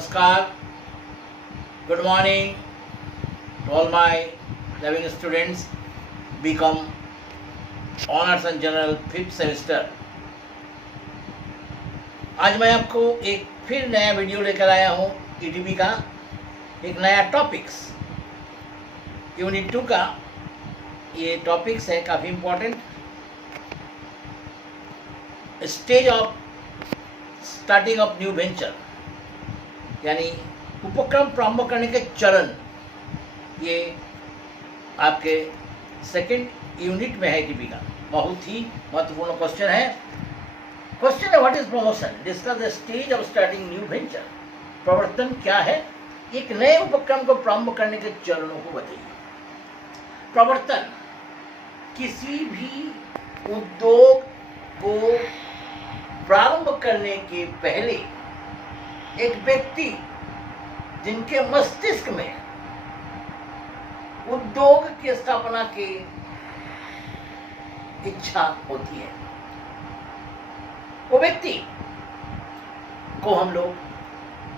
Namaskar, good morning to all my loving students, BCom Honors and General 5th semester। आज मैं आपको एक फिर नया वीडियो लेकर आया हूँ ETB का एक नया टॉपिक्स यूनिट 2 का। ये टॉपिक्स है काफ़ी important, stage of starting of new venture, यानी उपक्रम प्रारंभ करने के चरण। ये आपके सेकंड यूनिट में है ETB का, बहुत ही महत्वपूर्ण क्वेश्चन है। क्वेश्चन है what is promotion, discuss the stage of starting new venture. प्रवर्तन क्या है, एक नए उपक्रम को प्रारंभ करने के चरणों को बताइए। प्रवर्तन किसी भी उद्योग को प्रारंभ करने के पहले एक व्यक्ति जिनके मस्तिष्क में उद्योग की स्थापना की इच्छा होती है, वो व्यक्ति को हम लोग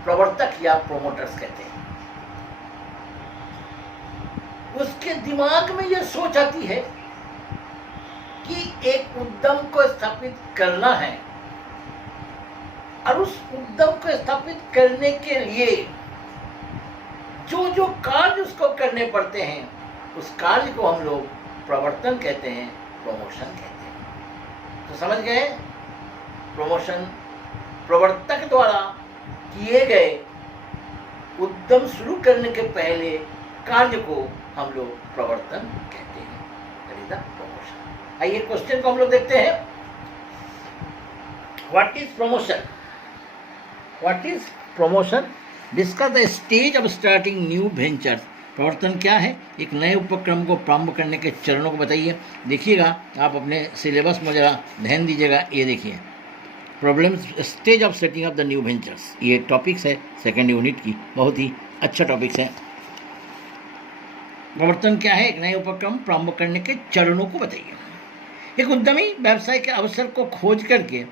प्रवर्तक या प्रोमोटर्स कहते हैं। उसके दिमाग में यह सोच आती है कि एक उद्यम को स्थापित करना है और उस उद्यम को स्थापित करने के लिए जो जो कार्य उसको करने पड़ते हैं, उस कार्य को हम लोग प्रवर्तन कहते हैं, प्रमोशन कहते हैं। तो समझ गए, प्रमोशन प्रवर्तक द्वारा किए गए उद्यम शुरू करने के पहले कार्य को हम लोग प्रवर्तन कहते हैं, प्रमोशन। आइए क्वेश्चन को हम लोग देखते हैं। What is promotion? What is promotion? Discuss the stage of starting new venture. प्रवर्तन क्या है, एक नए उपक्रम को प्रारंभ करने के चरणों को बताइए। देखिएगा, आप अपने सिलेबस में जरा ध्यान दीजिएगा। ये देखिए, problem stage of setting of the new ventures, ये टॉपिक्स है सेकेंड यूनिट की, बहुत ही अच्छा टॉपिक्स है। प्रवर्तन क्या है, एक नए उपक्रम प्रारंभ करने के चरणों को बताइए। एक उद्यमी व्यवसाय के अवसर को खोज करके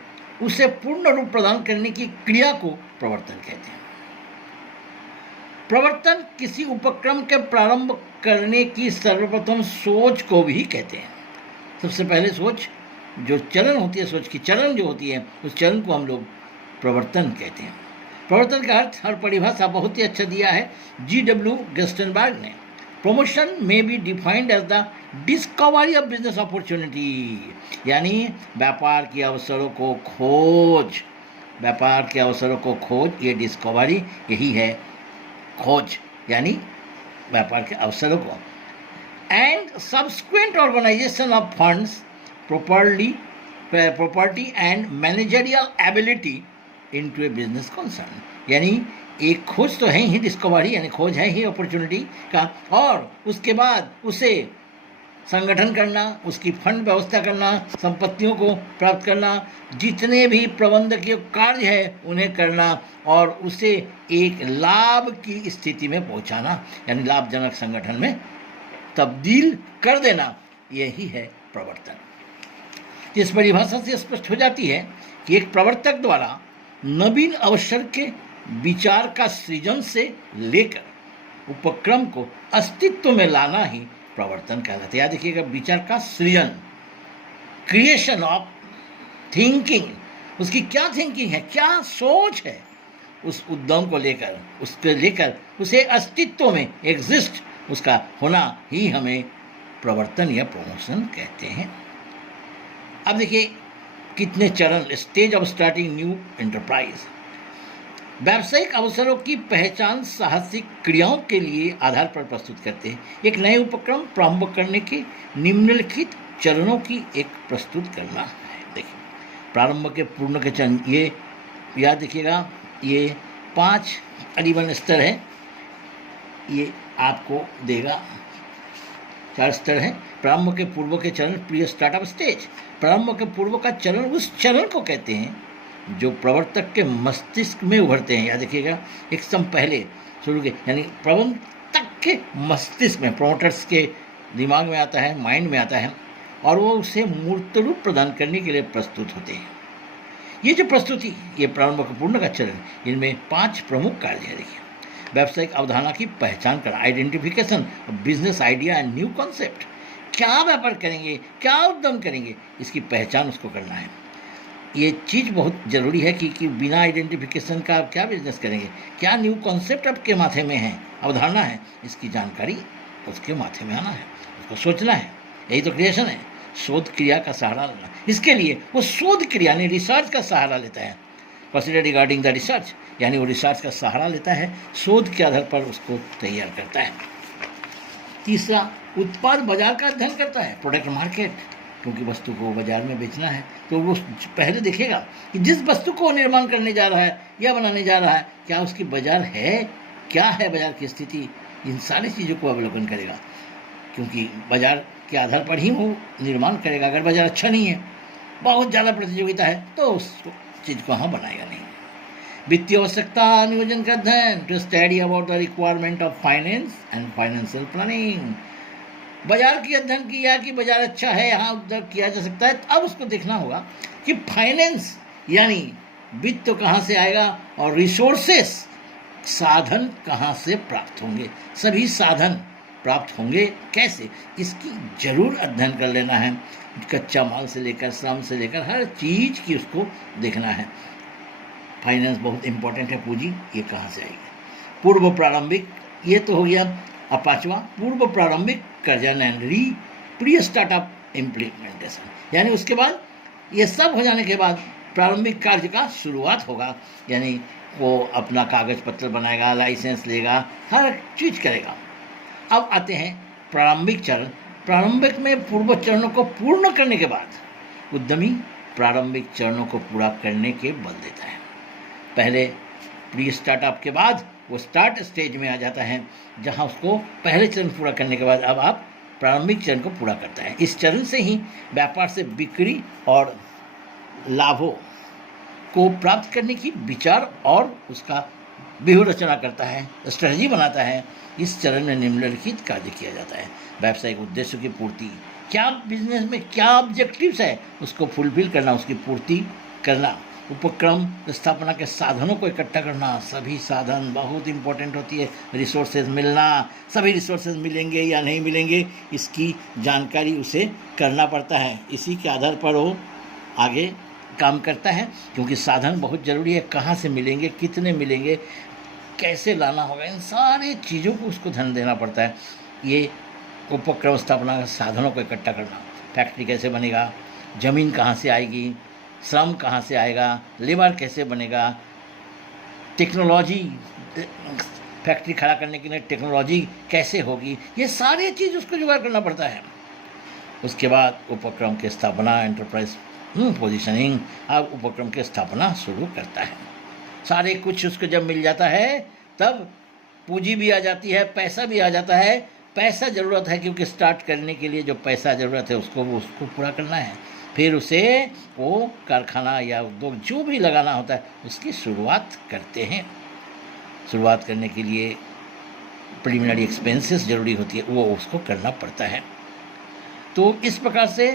उसे पूर्ण रूप प्रदान करने की क्रिया को प्रवर्तन कहते हैं। प्रवर्तन किसी उपक्रम के प्रारंभ करने की सर्वप्रथम सोच को भी कहते हैं। सबसे पहले सोच जो चलन होती है, सोच की चलन जो होती है, उस चलन को हम लोग प्रवर्तन कहते हैं। प्रवर्तन का अर्थ और परिभाषा बहुत ही अच्छा दिया है G.W. गेस्टनबर्ग ने। प्रमोशन में be defined as the discovery of business opportunity, यानी व्यापार के अवसरों को खोज, व्यापार के अवसरों को खोज, ये डिस्कवरी यही है, खोज यानी व्यापार के अवसरों को। And subsequent organisation of funds, property and managerial ability into a business concern, यानी एक खोज तो है ही, डिस्कवरी यानी खोज है ही अपॉर्चुनिटी का, और उसके बाद उसे संगठन करना, उसकी फंड व्यवस्था करना, संपत्तियों को प्राप्त करना, जितने भी प्रबंधकीय कार्य है उन्हें करना, और उसे एक लाभ की स्थिति में पहुंचाना, यानी लाभजनक संगठन में तब्दील कर देना, यही है प्रवर्तन। इस परिभाषा से स्पष्ट हो जाती है कि एक प्रवर्तक द्वारा नवीन अवसर के विचार का सृजन से लेकर उपक्रम को अस्तित्व में लाना ही प्रवर्तन कहलाता है। याद रखिएगा, विचार का सृजन, क्रिएशन ऑफ थिंकिंग, उसकी क्या थिंकिंग है, क्या सोच है उस उद्यम को लेकर, उसके लेकर उसे अस्तित्व में एग्जिस्ट उसका होना ही हमें प्रवर्तन या प्रमोशन कहते हैं। अब देखिए कितने चरण, stage of starting new enterprise. व्यावसायिक अवसरों की पहचान साहसिक क्रियाओं के लिए आधार पर प्रस्तुत करते हैं। एक नए उपक्रम प्रारंभ करने के निम्नलिखित चरणों की एक प्रस्तुत करना है। देखिए, प्रारंभ के पूर्ण के चरण, ये याद रखिएगा, ये 5 अनिवन स्तर है, ये आपको देगा 4 स्तर है। प्रारंभ के पूर्व के चरण, प्री स्टार्ट ऑफ स्टेज। प्रारंभ के पूर्व का चरण उस चरण को कहते हैं जो प्रवर्तक के मस्तिष्क में उभरते हैं। याद रखिएगा, एक सम पहले शुरू के, यानी प्रबंधक के मस्तिष्क में, प्रोमोटर्स के दिमाग में आता है, माइंड में आता है, और वो उसे मूर्त रूप प्रदान करने के लिए प्रस्तुत होते हैं। ये जो प्रस्तुति, ये प्रारंभ का पूर्ण का चरण, इनमें 5 प्रमुख कार्य है। देखिए, व्यावसायिक अवधारणा की पहचान करना, identification business idea and new concept. क्या व्यापार करेंगे, क्या उद्यम करेंगे, इसकी पहचान उसको करना है। ये चीज़ बहुत ज़रूरी है कि बिना आइडेंटिफिकेशन का आप क्या बिजनेस करेंगे, क्या न्यू कॉन्सेप्ट आपके माथे में है, अवधारणा है, इसकी जानकारी उसके माथे में आना है, उसको सोचना है। यही तो क्रिएशन है, शोध क्रिया का सहारा लेना। इसके लिए वो शोध क्रिया यानी रिसर्च का सहारा लेता है। कंसिडर रिगार्डिंग द रिसर्च, यानी वो रिसर्च का सहारा लेता है, शोध के आधार पर उसको तैयार करता है। तीसरा, उत्पाद बाजार का अध्ययन करता है, प्रोडक्ट मार्केट, क्योंकि वस्तु को बाजार में बेचना है तो वो पहले देखेगा कि जिस वस्तु को निर्माण करने जा रहा है या बनाने जा रहा है, क्या उसकी बाजार है, क्या है बाजार की स्थिति, इन सारी चीज़ों को अवलोकन करेगा, क्योंकि बाजार के आधार पर ही वो निर्माण करेगा। अगर बाजार अच्छा नहीं है, बहुत ज़्यादा प्रतियोगिता है, तो उस चीज़ को हम बनाएगा नहीं। वित्तीय आवश्यकता नियोजन का अध्ययन, to study about the requirement of finance and financial planning. बाजार की अध्ययन किया कि बाजार अच्छा है, यहाँ उधर किया जा सकता है, अब उसको देखना होगा कि फाइनेंस यानी वित्त तो कहाँ से आएगा और रिसोर्सेस साधन कहाँ से प्राप्त होंगे, सभी साधन प्राप्त होंगे कैसे, इसकी जरूर अध्ययन कर लेना है। कच्चा माल से लेकर श्रम से लेकर हर चीज़ की उसको देखना है। फाइनेंस बहुत इंपॉर्टेंट है, पूंजी ये कहाँ से आएगी। पूर्व प्रारंभिक, ये तो हो गया। अब 5वां, पूर्व प्रारंभिक Curzon and pre startup implementation, यानी उसके बाद ये सब हो जाने के बाद प्रारंभिक कार्य का शुरुआत होगा, यानी वो अपना कागज पत्र बनाएगा, लाइसेंस लेगा, हर चीज़ करेगा। अब आते हैं प्रारंभिक चरण। प्रारंभिक में पूर्व चरणों को पूर्ण करने के बाद उद्यमी प्रारंभिक चरणों को पूरा करने के बल देता है। पहले प्री स्टार्टअप के बाद वो स्टार्ट स्टेज में आ जाता है, जहां उसको पहले चरण पूरा करने के बाद अब आप प्रारंभिक चरण को पूरा करता है। इस चरण से ही व्यापार से बिक्री और लाभों को प्राप्त करने की विचार और उसका व्यूह रचना करता है, स्ट्रेटजी बनाता है। इस चरण में निम्नलिखित कार्य किया जाता है। व्यावसायिक उद्देश्यों की पूर्ति, क्या बिजनेस में क्या ऑब्जेक्टिव्स है उसको फुलफिल करना, उसकी पूर्ति करना। उपक्रम स्थापना के साधनों को इकट्ठा करना, सभी साधन बहुत इंपॉर्टेंट होती है। रिसोर्सेज मिलना, सभी रिसोर्सेज मिलेंगे या नहीं मिलेंगे, इसकी जानकारी उसे करना पड़ता है। इसी के आधार पर वो आगे काम करता है, क्योंकि साधन बहुत ज़रूरी है। कहाँ से मिलेंगे, कितने मिलेंगे, कैसे लाना होगा, इन सारी चीज़ों को उसको ध्यान देना पड़ता है। ये उपक्रम स्थापना के साधनों को इकट्ठा करना, फैक्ट्री कैसे बनेगा, ज़मीन कहाँ से आएगी, श्रम कहाँ से आएगा, लेबर कैसे बनेगा, टेक्नोलॉजी, फैक्ट्री खड़ा करने के लिए टेक्नोलॉजी कैसे होगी, ये सारी चीज़ उसको जुगाड़ करना पड़ता है। उसके बाद उपक्रम की स्थापना, एंटरप्राइज पोजीशनिंग, अब उपक्रम की स्थापना शुरू करता है। सारे कुछ उसको जब मिल जाता है तब पूंजी भी आ जाती है, पैसा भी आ जाता है। पैसा ज़रूरत है, क्योंकि स्टार्ट करने के लिए जो पैसा ज़रूरत है उसको पूरा करना है। फिर उसे वो कारखाना या उद्योग जो भी लगाना होता है उसकी शुरुआत करते हैं। शुरुआत करने के लिए प्रिलिमिनरी एक्सपेंसेस ज़रूरी होती है, वो उसको करना पड़ता है। तो इस प्रकार से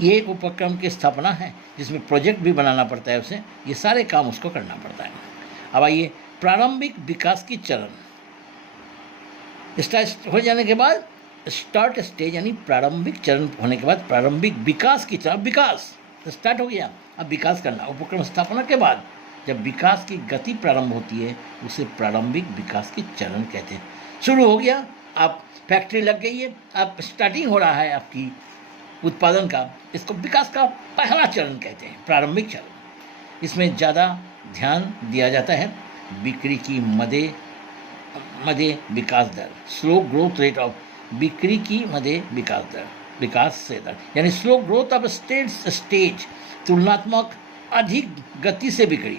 ये उपक्रम की स्थापना है, जिसमें प्रोजेक्ट भी बनाना पड़ता है उसे, ये सारे काम उसको करना पड़ता है। अब आइए प्रारंभिक विकास की चरण। स्टार्ट हो जाने के बाद स्टार्ट स्टेज, यानी प्रारंभिक चरण होने के बाद प्रारंभिक विकास की चरण, विकास स्टार्ट हो गया, अब विकास करना। उपक्रम स्थापना के बाद जब विकास की गति प्रारंभ होती है उसे प्रारंभिक विकास की चरण कहते हैं। शुरू हो गया, आप फैक्ट्री लग गई है, अब स्टार्टिंग हो रहा है आपकी उत्पादन का, इसको विकास का पहला चरण कहते हैं, प्रारंभिक चरण। इसमें ज़्यादा ध्यान दिया जाता है बिक्री की मध्य विकास दर, स्लो ग्रोथ रेट ऑफ, बिक्री की मध्य विकास दर, विकास से दर, यानी स्लो ग्रोथ ऑफ स्टेज, तुलनात्मक अधिक गति से बिक्री,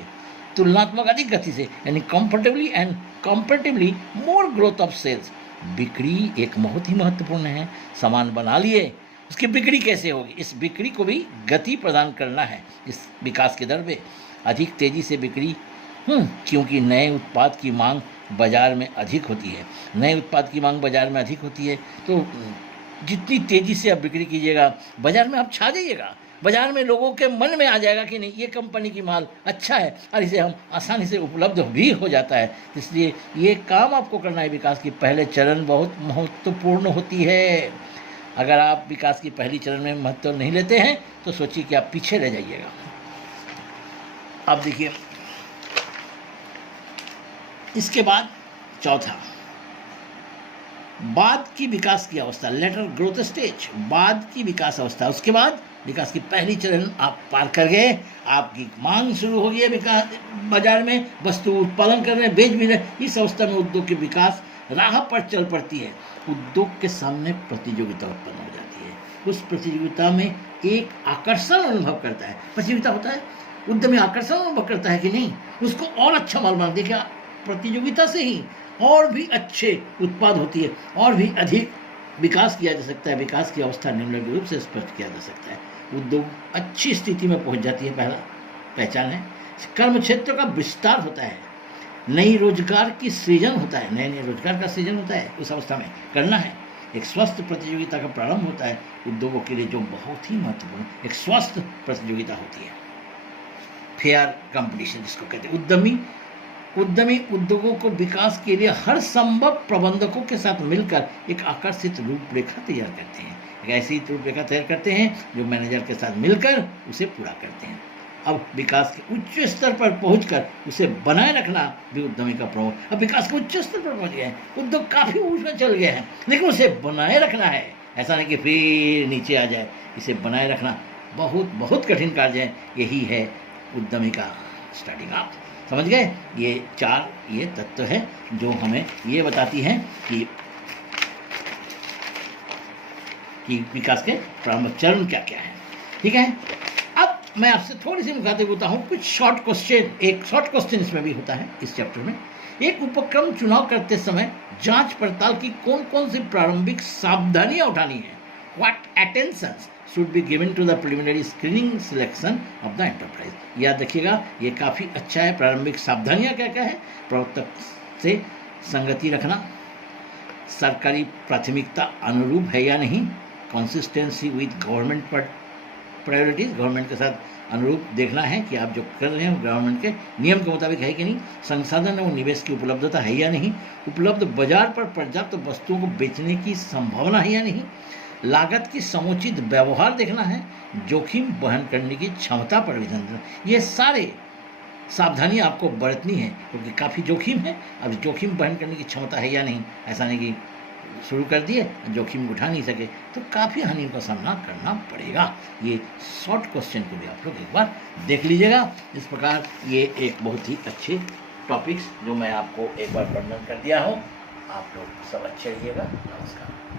तुलनात्मक अधिक गति से, यानी comfortably more growth of sales. बिक्री एक बहुत ही महत्वपूर्ण है। सामान बना लिए, उसकी बिक्री कैसे होगी, इस बिक्री को भी गति प्रदान करना है इस विकास के दर में। अधिक तेज़ी से बिक्री, क्योंकि नए उत्पाद की मांग बाज़ार में अधिक होती है। नए उत्पाद की मांग बाज़ार में अधिक होती है, तो जितनी तेज़ी से आप बिक्री कीजिएगा बाज़ार में आप छा जाइएगा, बाजार में लोगों के मन में आ जाएगा कि नहीं, ये कंपनी की माल अच्छा है और इसे हम आसानी से उपलब्ध भी हो जाता है। इसलिए ये काम आपको करना है। विकास की पहले चरण बहुत महत्वपूर्ण होती है। अगर आप विकास की पहली चरण में महत्व नहीं लेते हैं तो सोचिए कि आप पीछे रह जाइएगा। अब देखिए, इसके बाद चौथा, बाद की विकास की अवस्था, लेटर ग्रोथ स्टेज, बाद की विकास अवस्था। उसके बाद विकास की पहली चरण आप पार कर गए, आपकी मांग शुरू हो गई है, विकास बाजार में वस्तु उत्पादन कर रहे हैं, बेच भी रहे। इस अवस्था में उद्योग की विकास राह पर चल पड़ती है। उद्योग के सामने प्रतियोगिता उत्पन्न हो जाती है। उस प्रतियोगिता में एक आकर्षण अनुभव करता है। प्रतियोगिता होता है, उद्यमी आकर्षण अनुभव करता है कि नहीं, उसको और अच्छा माल बना। देखिए, प्रतियोगिता से ही और भी अच्छे उत्पाद होती है, और भी अधिक विकास किया जा सकता है। विकास की अवस्था निम्नलिखित रूप से स्पष्ट किया जा सकता है। उद्योग अच्छी स्थिति में पहुंच जाती है, पहला पहचान है। कर्म क्षेत्र का विस्तार होता है, नई रोजगार की सृजन होता है, नए नए रोजगार का सृजन होता है। उस अवस्था में करना है। एक स्वस्थ प्रतियोगिता का प्रारंभ होता है उद्योगों के लिए, जो बहुत ही महत्वपूर्ण एक स्वस्थ प्रतियोगिता होती है। फेयर कंपटीशन जिसको कहते हैं। उद्यमी उद्योगों को विकास के लिए हर संभव प्रबंधकों के साथ मिलकर एक आकर्षित रूपरेखा तैयार करते हैं। एक ऐसी रूपरेखा तैयार करते हैं जो मैनेजर के साथ मिलकर उसे पूरा करते हैं। अब विकास के उच्च स्तर पर पहुंचकर उसे बनाए रखना भी उद्यमी का प्रमुख। अब विकास के उच्च स्तर पर पहुंच गए हैं, उद्योग काफी ऊंच में चल गए हैं, लेकिन उसे बनाए रखना है। ऐसा नहीं कि फिर नीचे आ जाए। इसे बनाए रखना बहुत बहुत कठिन कार्य है। यही है उद्यमी का स्टार्टिंग। आप समझ गए? ये चार ये तत्व है जो हमें ये बताती हैं कि विकास के प्रारंभिक चरण क्या क्या है। ठीक है, अब मैं आपसे थोड़ी सी मुखातिब होता हूँ कुछ शॉर्ट क्वेश्चन। एक शॉर्ट क्वेश्चन इसमें भी होता है इस चैप्टर में। एक उपक्रम चुनाव करते समय जांच पड़ताल की कौन कौन सी प्रारंभिक सावधानियां उठानी है? What attentions should be given to the preliminary screening selection of the enterprise। याद रखिएगा, ये काफ़ी अच्छा है। प्रारंभिक सावधानियां क्या क्या है? प्रवर्तक से संगति रखना, सरकारी प्राथमिकता अनुरूप है या नहीं, consistency with government priorities, government के साथ अनुरूप देखना है कि आप जो कर रहे हैं गवर्नमेंट के नियम के मुताबिक है कि नहीं, संसाधन और निवेश की उपलब्धता है या नहीं, उपलब्ध बाजार पर पर्याप्त वस्तुओं को बेचने की संभावना है या नहीं, लागत की समुचित व्यवहार देखना है, जोखिम वहन करने की क्षमता पर भी ध्यान देना। ये सारे सावधानियां आपको बरतनी है क्योंकि काफ़ी जोखिम है। अब जोखिम वहन करने की क्षमता है या नहीं, ऐसा नहीं कि शुरू कर दिए जोखिम उठा नहीं सके तो काफ़ी हानियों का सामना करना पड़ेगा। ये शॉर्ट क्वेश्चन को भी आप लोग एक बार देख लीजिएगा। इस प्रकार ये एक बहुत ही अच्छे टॉपिक्स जो मैं आपको एक बार वर्णन कर दिया हूँ। आप लोग सब अच्छे रहिएगा। नमस्कार।